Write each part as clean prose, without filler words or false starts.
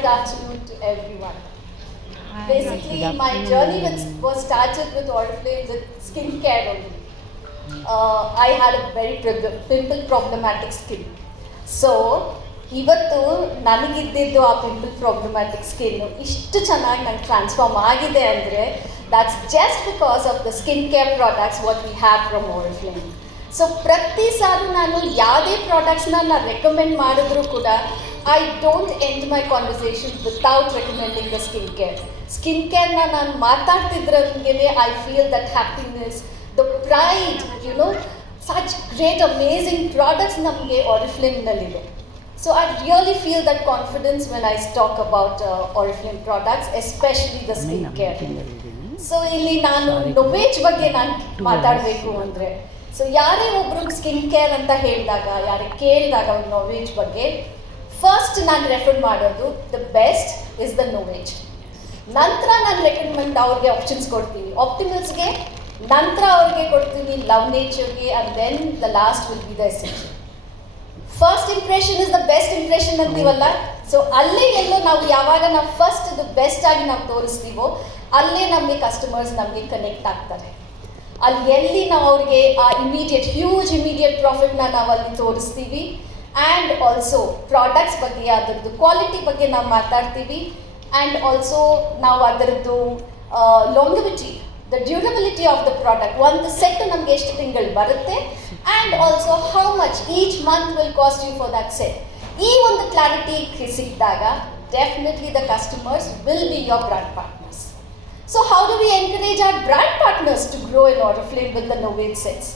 good afternoon to everyone. Basically, my journey was started with Oriflame with skincare only. I had a very pimple problematic skin. So, ಇವತ್ತು ನನಗಿದ್ದಿದ್ದು ಆ pimple problematic skin ಇಷ್ಟು ಚೆನ್ನಾಗಿ ನಂಗೆ ಟ್ರಾನ್ಸ್ಫಾರ್ಮ್ ಆಗಿದೆ ಅಂದರೆ that's just because of the skincare products what we have from Oriflame. So ಪ್ರತಿ ಸಾರಿ ನಾನು ಯಾವುದೇ ಪ್ರಾಡಕ್ಟ್ಸ್ನ ನಾನು ರೆಕಮೆಂಡ್ ಮಾಡಿದ್ರು ಕೂಡ I don't end my conversation without recommending the skin ಕೇರ್ನ ನಾನು ಮಾತಾಡ್ತಿದ್ರಂಗೆ I feel that happiness, the pride, such great amazing products ನಮಗೆ Oriflameನಲ್ಲಿದೆ. So I really feel that confidence when I talk about Oriflame products, especially the skincare. So ಇಲ್ಲಿ ನಾನು ನೊವೇಜ್ ಬಗ್ಗೆ ನಾನು ಮಾತಾಡಬೇಕು ಅಂದರೆ, ಸೊ ಯಾರೇ ಒಬ್ರಿಗೆ ಸ್ಕಿನ್ ಕೇರ್ ಅಂತ ಹೇಳಿದಾಗ, ಯಾರೇ ಕೇಳಿದಾಗ ನೊವೇಜ್ ಬಗ್ಗೆ ಫಸ್ಟ್ ನಾನು ರೆಫರ್ ಮಾಡೋದು ದ ಬೆಸ್ಟ್ ಇಸ್ ದ ನೊವೇಜ್. ನಂತರ ನಾನು ರೆಕಮೆಂಡ್ ಅವ್ರಿಗೆ ಆಪ್ಷನ್ಸ್ ಕೊಡ್ತೀನಿ, ಆಪ್ಟಿಮಲ್ಸ್ಗೆ, ನಂತರ ಅವ್ರಿಗೆ ಕೊಡ್ತೀನಿ ಲವ್ ನೇಚರ್ಗೆ, and then the last will be the essential. First impression is the best impression ಅಂತೀವಲ್ಲ, ಸೊ ಅಲ್ಲೇ ಎಲ್ಲೋ ನಾವು ಯಾವಾಗ ನಾವು ಫಸ್ಟ್ ಅದು ಬೆಸ್ಟ್ ಆಗಿ ನಾವು ತೋರಿಸ್ತೀವೋ ಅಲ್ಲೇ ನಮಗೆ ಕಸ್ಟಮರ್ಸ್ ನಮಗೆ ಕನೆಕ್ಟ್ ಆಗ್ತಾರೆ. ಅಲ್ಲಿ ಎಲ್ಲಿ ನಾವು ಅವ್ರಿಗೆ ಆ ಹ್ಯೂಜ್ ಇಮಿಡಿಯೇಟ್ ಪ್ರಾಫಿಟ್ನ ನಾವು ಅಲ್ಲಿ ತೋರಿಸ್ತೀವಿ. ಆ್ಯಂಡ್ ಆಲ್ಸೋ ಪ್ರಾಡಕ್ಟ್ಸ್ ಬಗ್ಗೆ, ಅದರದ್ದು ಕ್ವಾಲಿಟಿ ಬಗ್ಗೆ ನಾವು ಮಾತಾಡ್ತೀವಿ. ಆ್ಯಂಡ್ ಆಲ್ಸೋ ನಾವು ಅದರದ್ದು longevity, the durability of the product, ಒಂದು ಸೆಟ್ ನಮಗೆ ಎಷ್ಟು ತಿಂಗಳು ಬರುತ್ತೆ, and also how much each month will cost you for that set. ಈ ಒಂದು ಕ್ಲಾರಿಟಿ ಸಿಕ್ಕಿದಾಗ definitely the customers will be your brand partners. So how do we encourage our brand partners to grow in Oriflame with the Novage sets?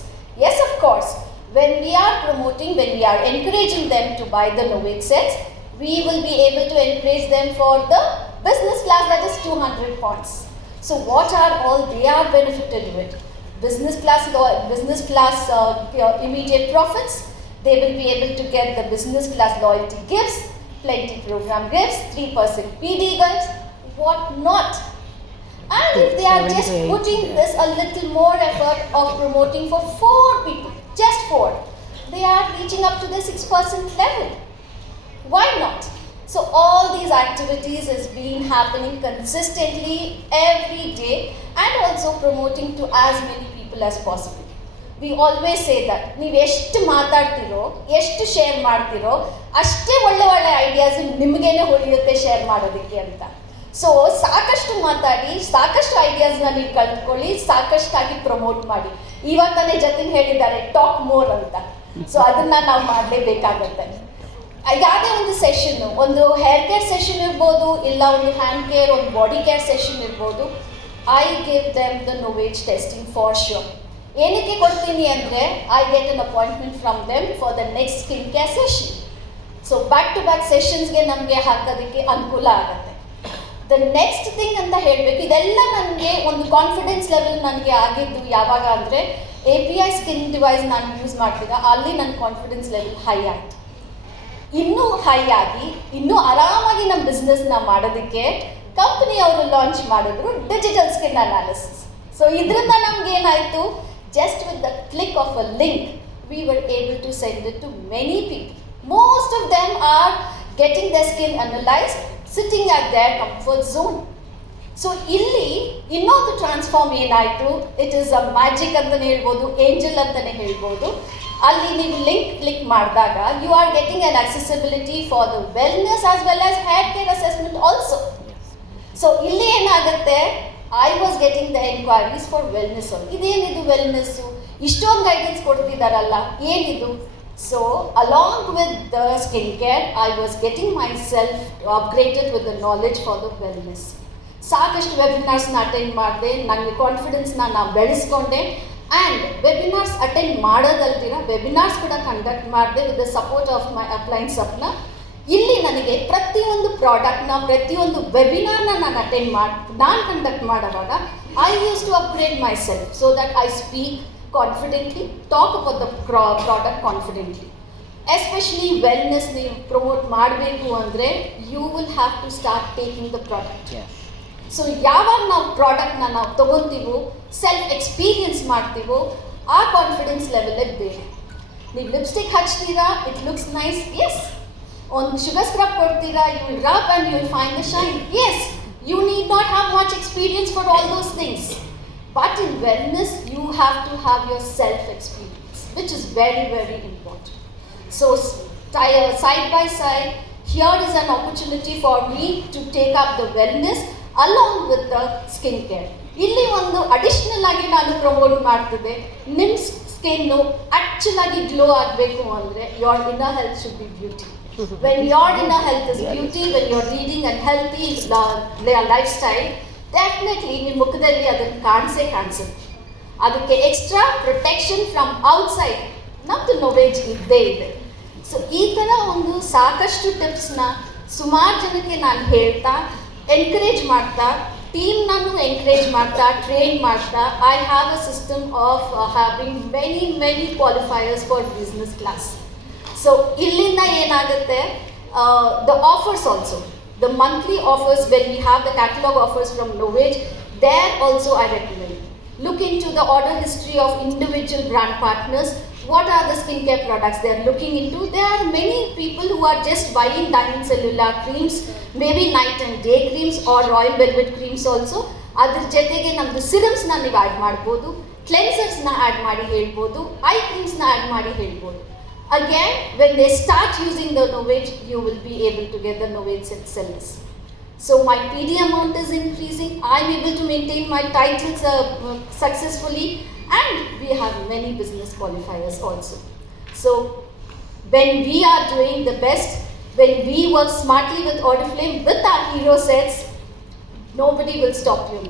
Yes, of course. When we are promoting, when we are encouraging them to buy the Novage sets, we will be able to encourage them for the business class, that is 200 points. So what are all they are benefited with? Business class immediate profits. They will be able to get the business class loyalty gifts, plenty program gifts, 3% PD gifts, what not. And if they are just putting this a little more effort of promoting for 4 people, just 4, they are reaching up to the 6% level. Why not? So all these activities is being happening consistently every day, and also promoting to as many people as possible. We always say that ನೀವು ಎಷ್ಟು ಮಾತಾಡ್ತಿರೋ, ಎಷ್ಟು ಶೇರ್ ಮಾಡ್ತಿರೋ, ಅಷ್ಟೇ ಒಳ್ಳೆ ಐಡಿಯಾಸ್ ನಿಮಗೇನೆ ಹೊಳೆಯುತ್ತೆ ಶೇರ್ ಮಾಡೋದಕ್ಕೆ ಅಂತ. ಸೊ ಸಾಕಷ್ಟು ಮಾತಾಡಿ, ಸಾಕಷ್ಟು ಐಡಿಯಾಸ್ನ ನೀವು ಕಲ್ತ್ಕೊಳ್ಳಿ, ಸಾಕಷ್ಟಾಗಿ ಪ್ರಮೋಟ್ ಮಾಡಿ. ಇವಾಗ ತಾನೇ ಜತಿನ್ ಹೇಳಿದ್ದಾರೆ ಟಾಕ್ ಮೋರ್ ಅಂತ. ಸೊ ಅದನ್ನು ನಾವು ಮಾಡಲೇಬೇಕಾಗತ್ತೆ. ಯಾವುದೇ ಒಂದು ಸೆಷನ್ನು, ಒಂದು ಹೇರ್ ಕೇರ್ ಸೆಷನ್ ಇರ್ಬೋದು, ಇಲ್ಲ ಒಂದು ಹ್ಯಾಂಡ್ ಕೇರ್, ಒಂದು ಬಾಡಿ ಕೇರ್ ಸೆಷನ್ ಇರ್ಬೋದು, I give them the Novage testing for sure. ಏನಕ್ಕೆ ಕೊಡ್ತೀನಿ ಅಂದರೆ I get an appointment from them for the next skin care session. So back to back ಸೆಷನ್ಸ್ಗೆ ನಮಗೆ ಹಾಕೋದಕ್ಕೆ ಅನುಕೂಲ ಆಗುತ್ತೆ. ದ ನೆಕ್ಸ್ಟ್ ಥಿಂಗ್ ಅಂತ ಹೇಳಬೇಕು, ಇದೆಲ್ಲ ನನಗೆ ಒಂದು ಕಾನ್ಫಿಡೆನ್ಸ್ ಲೆವೆಲ್ ನನಗೆ ಆಗಿದ್ದು ಯಾವಾಗ ಅಂದರೆ API ಸ್ಕಿನ್ ಡಿವೈಸ್ ನಾನು ಯೂಸ್ ಮಾಡ್ತಿದ್ದ, ಅಲ್ಲಿ ನನ್ನ ಕಾನ್ಫಿಡೆನ್ಸ್ ಲೆವೆಲ್ ಹೈ ಆಯಿತು. ಇನ್ನೂ ಹೈ ಆಗಿ ಇನ್ನೂ ಆರಾಮಾಗಿ ನಮ್ಮ ಬಿಸ್ನೆಸ್ನ ಮಾಡೋದಕ್ಕೆ ಕಂಪ್ನಿಯವರು ಲಾಂಚ್ ಮಾಡಿದ್ರು ಡಿಜಿಟಲ್ ಸ್ಕಿನ್ ಅನಾಲಿಸಿಸ್. ಸೊ ಇದರಿಂದ ನಮ್ಗೆ ಏನಾಯಿತು, just with the click of a link we were able to send it to many people. Most of them are getting the skin analysed sitting at their comfort zone. So ಇಲ್ಲಿ ಇನ್ನೊಂದು ಟ್ರಾನ್ಸ್ಫಾರ್ಮ್ ಏನಾಯಿತು, it is a magic ಅಂತಲೇ ಹೇಳ್ಬೋದು, ಏಂಜಲ್ ಅಂತಲೇ ಹೇಳ್ಬೋದು. ಅಲ್ಲಿ ನೀವು link click ಮಾಡಿದಾಗ you are getting an accessibility for the wellness as well as hair care assessment also. So ಇಲ್ಲಿ ಏನಾಗುತ್ತೆ, I was getting the enquiries for wellness. ಇದೇನಿದು ವೆಲ್ನೆಸ್ಸು, ಇಷ್ಟೊಂದು ಗೈಡೆನ್ಸ್ ಕೊಡ್ತಿದ್ದಾರಲ್ಲ, ಏನಿದು? So along with the skincare, I was getting myself upgraded with the knowledge for the wellness. ಸಾಕಷ್ಟು ವೆಬಿನಾರ್ಸ್ನ ಅಟೆಂಡ್ ಮಾಡಿದೆ, ನನಗೆ ಕಾನ್ಫಿಡೆನ್ಸ್ನ ನಾನು ಬೆಳೆಸ್ಕೊಂಡೆ. ಆ್ಯಂಡ್ ವೆಬಿನಾರ್ಸ್ ಅಟೆಂಡ್ ಮಾಡೋದಲ್ದಿರ ವೆಬಿನಾರ್ಸ್ ಕೂಡ ಕಂಡಕ್ಟ್ ಮಾಡಿದೆ with the support of my uplines ಅಪ್ನ. ಇಲ್ಲಿ ನನಗೆ ಪ್ರತಿಯೊಂದು ಪ್ರಾಡಕ್ಟ್ನ, ಪ್ರತಿಯೊಂದು ವೆಬಿನಾರ್ನ ನಾನು ಕಂಡಕ್ಟ್ ಮಾಡುವಾಗ I use to upgrade myself so that I speak confidently, talk about the product confidently. Especially wellness ನೀವು ಪ್ರಮೋಟ್ ಮಾಡಬೇಕು ಅಂದರೆ you will have to start taking the product. So ಯಾವಾಗ ನಾವು ಪ್ರಾಡಕ್ಟ್ನ ನಾವು ತೊಗೊತೀವೋ, ಸೆಲ್ಫ್ ಎಕ್ಸ್ಪೀರಿಯನ್ಸ್ ಮಾಡ್ತೀವೋ, ಆ ಕಾನ್ಫಿಡೆನ್ಸ್ ಲೆವೆಲೇ ಬೇರೆ. ನೀವು ಲಿಪ್ಸ್ಟಿಕ್ ಹಚ್ತೀರಾ, it looks nice, yes, On sugar scrub ಕೊಡ್ತೀರಾ, you will rub and you will find the shine. Yes, you need not have much experience for all those things. But in wellness, you have to have your self-experience, which is very, very important. So, side by side, here is an opportunity for me to take up the wellness along with the skincare. ಇಲ್ಲಿ ಒಂದು ಅಡಿಷನಲ್ ಆಗಿ ನಾನು ಪ್ರಮೋಟ್ ಮಾಡ್ತಿದ್ದೆ, ನಿಮ್ಮ skin actual ಆಗಿ ಗ್ಲೋ ಆಗಬೇಕು ಅಂದರೆ your inner health should be beauty. When your inner health is beauty, when you're leading a healthy lifestyle, definitely ನಿಮ್ಮ ಮುಖದಲ್ಲಿ ಅದನ್ನು ಕಾಣಿಸುತ್ತೆ. ಅದಕ್ಕೆ ಎಕ್ಸ್ಟ್ರಾ ಪ್ರೊಟೆಕ್ಷನ್ ಫ್ರಮ್ ಔಟ್ಸೈಡ್ ನಮ್ಮದು ನಾಲೆಡ್ಜ್ ಇದ್ದೇ ಇದೆ. ಸೊ ಈ ಥರ ಒಂದು ಸಾಕಷ್ಟು ಟಿಪ್ಸ್ನ ಸುಮಾರು ಜನಕ್ಕೆ ನಾನು ಹೇಳ್ತಾ, ಎನ್ಕರೇಜ್ ಮಾಡ್ತಾ, ಟೀಮ್ನೂ ಎನ್ಕರೇಜ್ ಮಾಡ್ತಾ, ಟ್ರೈನ್ ಮಾಡ್ತಾ, I have a system of having many qualifiers for business class. So ಇಲ್ಲಿಂದ ಏನಾಗುತ್ತೆ, the offers also, the monthly offers, when we have the catalog offers from Novage, there also I recommend. Look into the order history of individual brand partners. What are the skincare products they are looking into? There are many people who are just buying Diamond Cellular creams, maybe night and day creams or Royal Velvet creams also. ಅದ್ರ ಜೊತೆಗೆ ನಮ್ಮದು ಸಿರಮ್ಸ್ನ ನೀವು ಆ್ಯಡ್ ಮಾಡ್ಬೋದು, ಕ್ಲೆನ್ಸರ್ಸ್ನ ಆ್ಯಡ್ ಮಾಡಿ ಹೇಳ್ಬೋದು, ಐ ಕ್ರೀಮ್ಸ್ನ ಆ್ಯಡ್ ಮಾಡಿ ಹೇಳ್ಬೋದು. Again, when they start using the Novage, you will be able to get the Novage sellers. So my PD amount is increasing. I'm able to maintain my titles successfully, and we have many business qualifiers also. So when we are doing the best, when we work smartly with Oriflame, with our hero sets, nobody will stop you.